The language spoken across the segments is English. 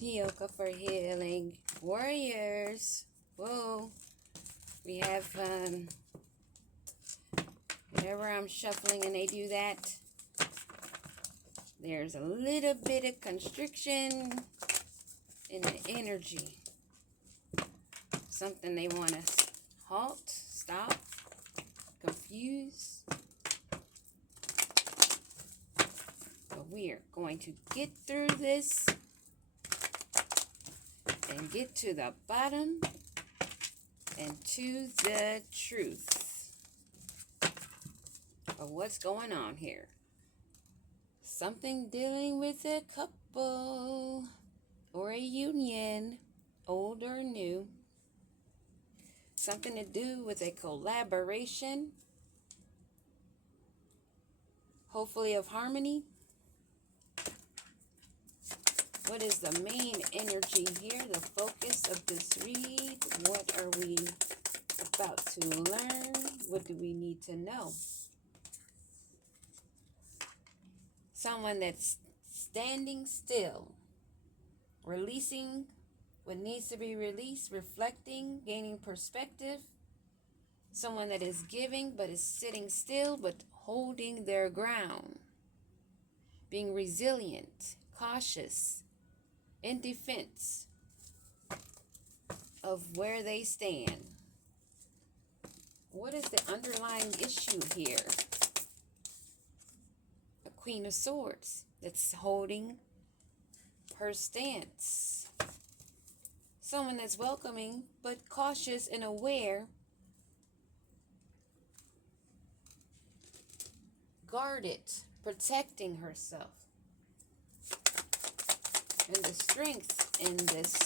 Yoga for Healing Warriors. Whoa. We have, whenever I'm shuffling and they do that, there's a little bit of constriction in the energy. Something they want to halt, stop, confuse. But we are going to get through this and get to the bottom and to the truth of what's going on here. Something dealing with a couple or a union, old or new. Something to do with a collaboration, hopefully of harmony. What is the main energy here, the focus of this read? What are we about to learn? What do we need to know? Someone that's standing still, releasing what needs to be released, reflecting, gaining perspective. Someone that is giving but is sitting still but holding their ground. Being resilient, cautious, in defense of where they stand. What is the underlying issue here? A Queen of Swords that's holding her stance. Someone that's welcoming but cautious and aware. Guarded, protecting herself. And the strength in this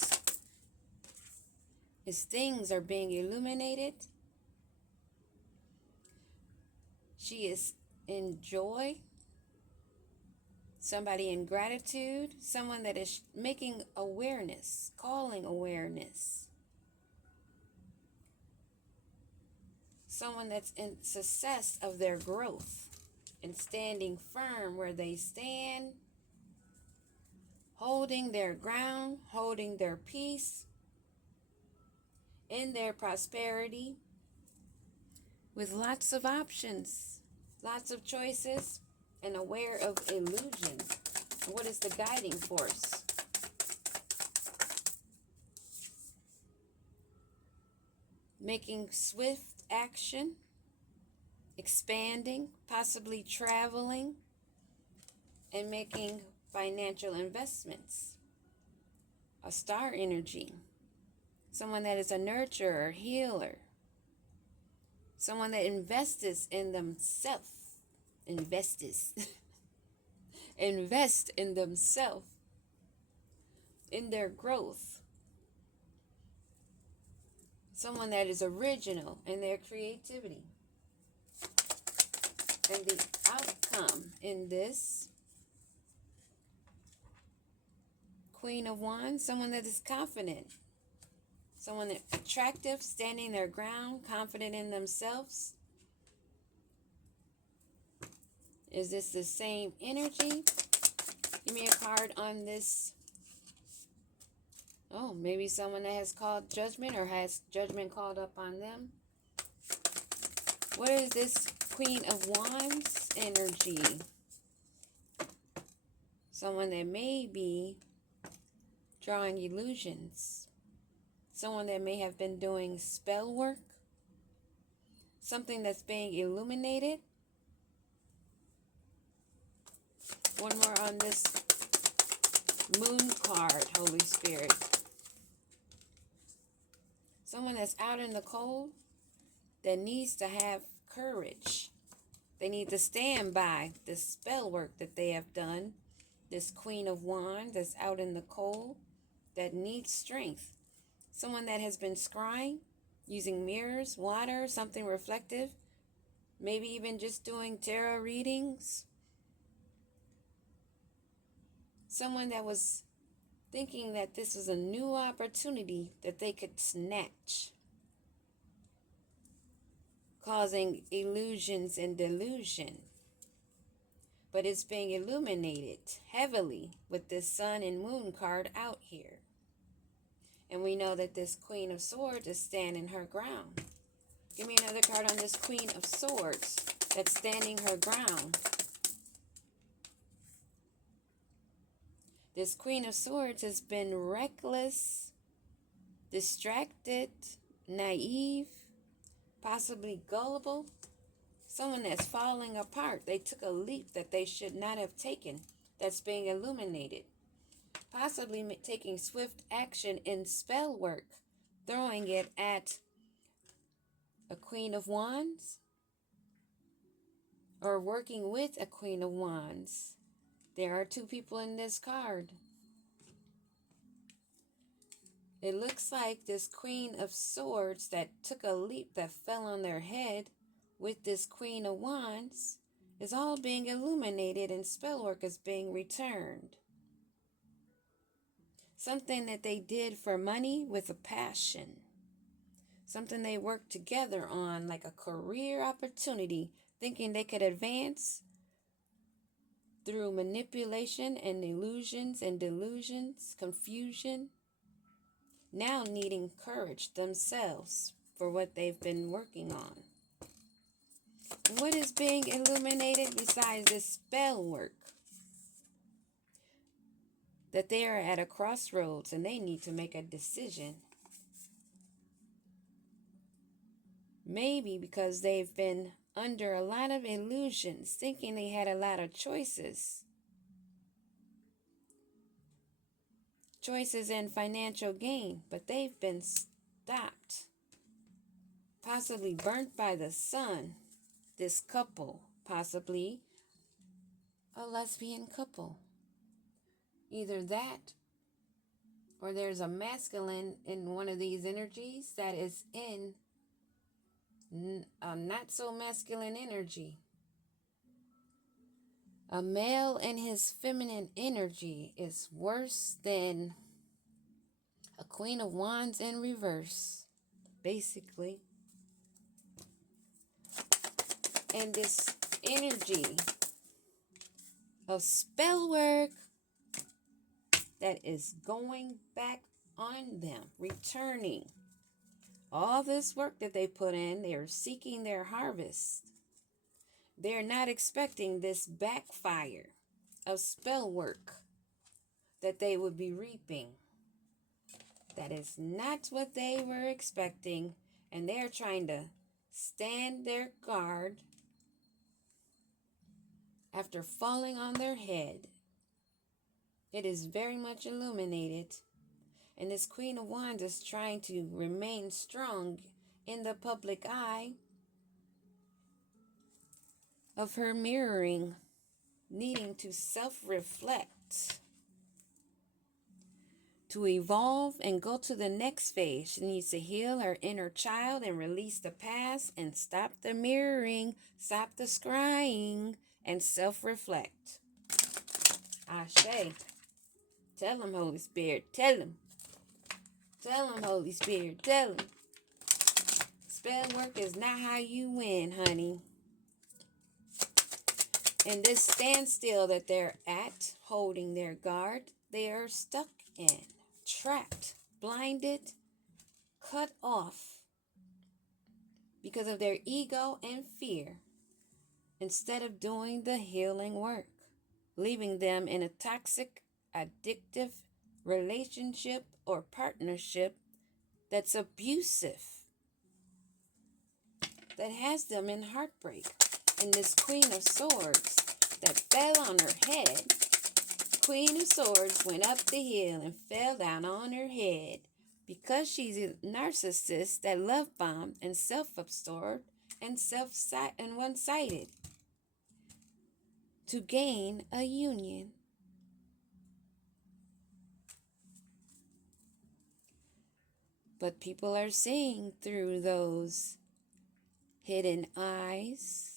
is things are being illuminated. She is in joy. Somebody in gratitude. Someone that is making awareness, calling awareness. Someone that's in success of their growth and standing firm where they stand. Holding their ground, holding their peace, in their prosperity, with lots of options, lots of choices, and aware of illusion. What is the guiding force? Making swift action, expanding, possibly traveling, and making financial investments. A star energy. Someone that is a nurturer, healer. Someone that invests in themselves. Invest in themselves. In their growth. Someone that is original in their creativity. And the outcome in this Queen of Wands, someone that is confident, someone that attractive, standing their ground, confident in themselves. Is this the same energy? Give me a card on this. Oh, maybe someone that has called judgment or has judgment called up on them. What is this Queen of Wands energy? Someone that may be drawing illusions. Someone that may have been doing spell work. Something that's being illuminated. One more on this Moon card, Holy Spirit. Someone that's out in the cold that needs to have courage. They need to stand by the spell work that they have done. This Queen of Wands that's out in the cold that needs strength. Someone that has been scrying, using mirrors, water, something reflective. Maybe even just doing tarot readings. Someone that was thinking that this was a new opportunity that they could snatch. Causing illusions and delusion. but it's being illuminated heavily with this Sun and Moon card out here. And we know that this Queen of Swords is standing her ground. Give me another card on this Queen of Swords that's standing her ground. This Queen of Swords has been reckless, distracted, naive, possibly gullible. Someone that's falling apart. They took a leap that they should not have taken. That's being illuminated. Possibly taking swift action in spell work. Throwing it at a Queen of Wands. Or working with a Queen of Wands. There are two people in this card. It looks like this Queen of Swords that took a leap that fell on their head with this Queen of Wands is all being illuminated and spell work is being returned. Something that they did for money with a passion. Something they worked together on, like a career opportunity, thinking they could advance through manipulation and illusions and delusions, confusion, now needing courage themselves for what they've been working on. What is being illuminated besides this spell work? That they are at a crossroads and they need to make a decision. Maybe because they've been under a lot of illusions, thinking they had a lot of choices. Choices and financial gain, but they've been stopped. Possibly burnt by the sun. This couple, possibly a lesbian couple. Either that or there's a masculine in one of these energies that is in a not so masculine energy. A male in his feminine energy is worse than a Queen of Wands in reverse, basically. And this energy of spell work that is going back on them, returning. All this work that they put in, they are seeking their harvest. They're not expecting this backfire of spell work that they would be reaping. That is not what they were expecting, and they're trying to stand their guard after falling on their head. It is very much illuminated, and this Queen of Wands is trying to remain strong in the public eye of her mirroring, needing to self-reflect, to evolve and go to the next phase. She needs to heal her inner child and release the past and stop the mirroring, stop the scrying, and self-reflect. Ashe. Tell him, Holy Spirit. Tell him. Tell him, Holy Spirit. Tell him. Spell work is not how you win, honey. And this standstill that they're at, holding their guard, they are stuck in, trapped, blinded, cut off because of their ego and fear, instead of doing the healing work, leaving them in a toxic, addictive relationship or partnership that's abusive, that has them in heartbreak. And this Queen of Swords that fell on her head, Queen of Swords went up the hill and fell down on her head because she's a narcissist that love-bombed and self-absorbed and one-sided to gain a union. But people are seeing through those hidden eyes.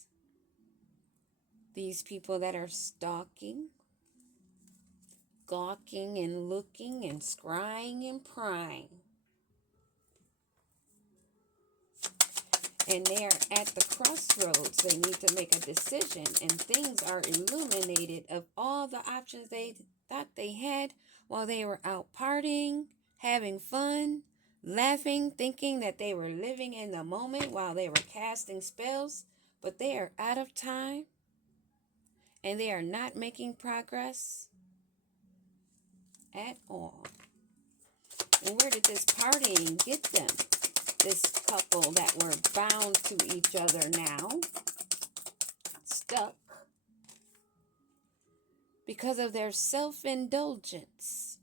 These people that are stalking, gawking and looking and scrying and prying. and they are at the crossroads. They need to make a decision, and things are illuminated of all the options they thought they had while they were out partying, having fun, laughing, thinking that they were living in the moment while they were casting spells, but they are out of time and they are not making progress at all. And where did this partying get them? This couple that were bound to each other now, stuck because of their self-indulgence,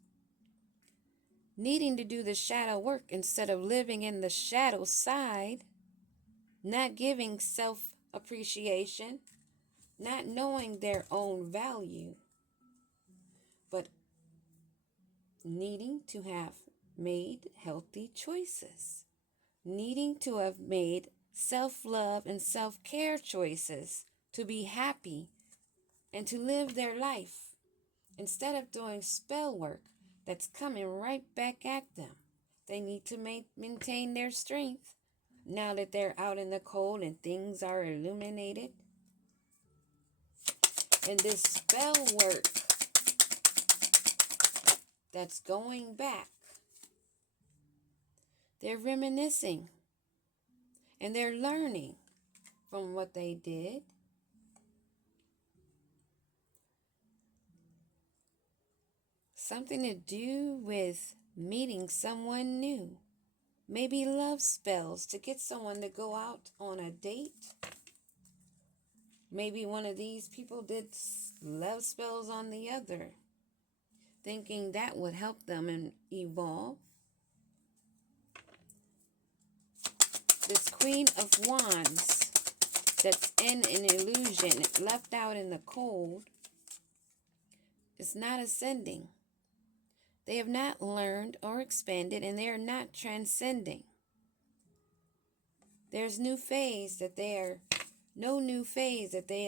needing to do the shadow work instead of living in the shadow side, not giving self-appreciation, not knowing their own value, but needing to have made healthy choices, needing to have made self-love and self-care choices to be happy and to live their life instead of doing spell work that's coming right back at them. They need to maintain their strength now that they're out in the cold and things are illuminated. And this spell work that's going back, they're reminiscing and they're learning from what they did. Something to do with meeting someone new. Maybe love spells to get someone to go out on a date. Maybe one of these people did love spells on the other, thinking that would help them and evolve. This Queen of Wands that's in an illusion, left out in the cold, is not ascending. They have not learned or expanded, and they are not transcending. There's no new phase that they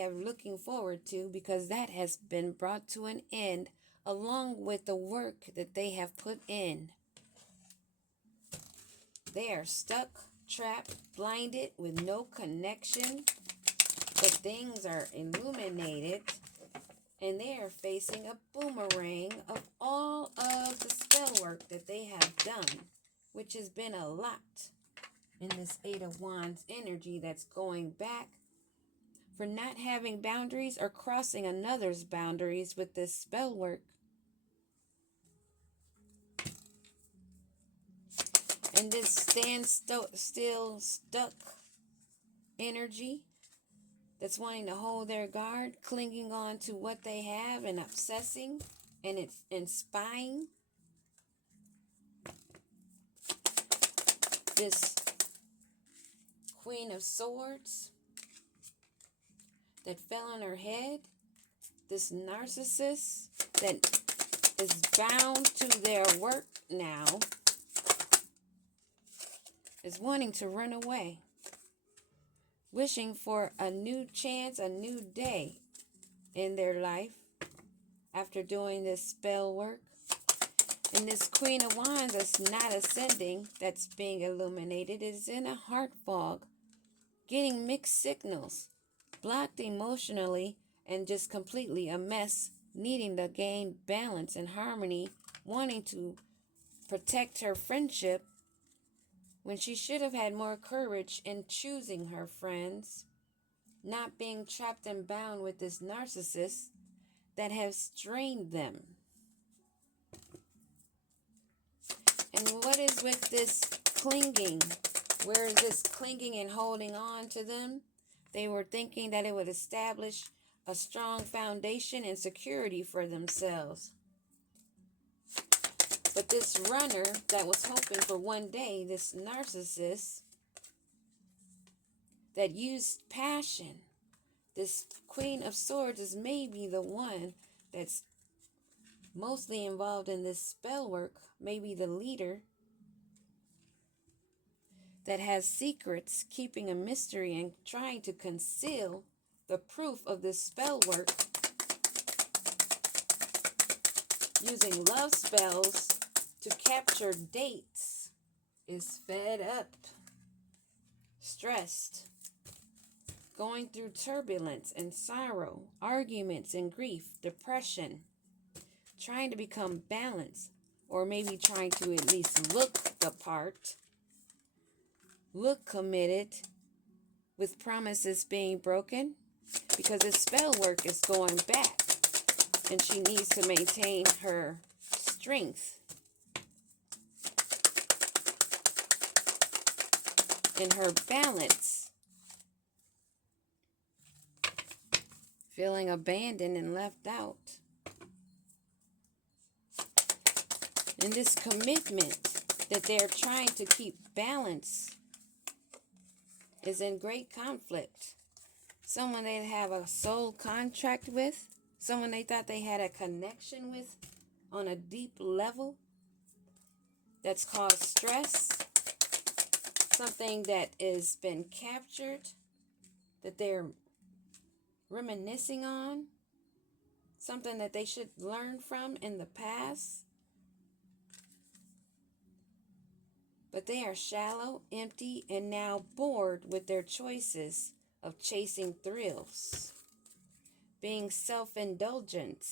are looking forward to, because that has been brought to an end along with the work that they have put in. They are stuck, trapped, blinded, with no connection, but things are illuminated, and they are facing a boomerang of all of the spell work that they have done, which has been a lot in this Eight of Wands energy that's going back for not having boundaries or crossing another's boundaries with this spell work. And this still stuck energy that's wanting to hold their guard, clinging on to what they have and obsessing and spying. This Queen of Swords that fell on her head. This narcissist that is bound to their work now, is wanting to run away, wishing for a new chance, a new day in their life after doing this spell work. And this Queen of Wands that's not ascending, that's being illuminated, is in a heart fog, getting mixed signals, blocked emotionally, and just completely a mess, needing to gain balance and harmony, wanting to protect her friendship when she should have had more courage in choosing her friends, not being trapped and bound with this narcissist that has strained them. And what is with this clinging? Where is this clinging and holding on to them? They were thinking that it would establish a strong foundation and security for themselves. But this runner that was hoping for one day, this narcissist that used passion, this Queen of Swords is maybe the one that's mostly involved in this spell work, maybe the leader that has secrets, keeping a mystery and trying to conceal the proof of this spell work, using love spells to capture dates, is fed up, stressed, going through turbulence and sorrow, arguments and grief, depression, trying to become balanced, or maybe trying to at least look the part, look committed, with promises being broken, because the spell work is going back, and she needs to maintain her strength and her balance. Feeling abandoned and left out. And this commitment that they're trying to keep balance is in great conflict. Someone they have a soul contract with, someone they thought they had a connection with on a deep level that's caused stress, something that has been captured, that they're reminiscing on, something that they should learn from in the past. But they are shallow, empty, and now bored with their choices of chasing thrills, being self-indulgent,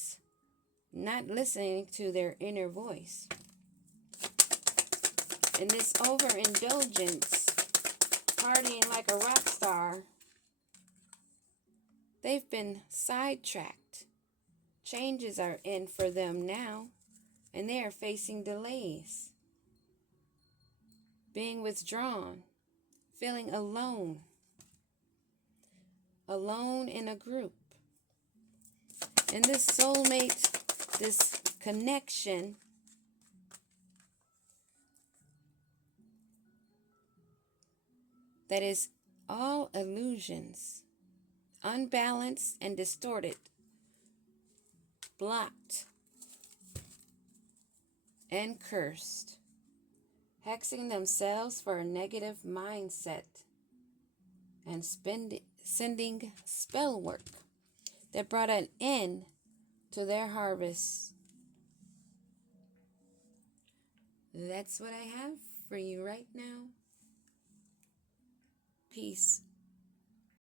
not listening to their inner voice. And this overindulgence, partying like a rock star, they've been sidetracked. Changes are in for them now, and they are facing delays. Being withdrawn, feeling alone in a group. And this soulmate, this connection, that is all illusions, unbalanced and distorted, blocked and cursed, hexing themselves for a negative mindset and sending spell work that brought an end to their harvest. That's what I have for you right now. Peace.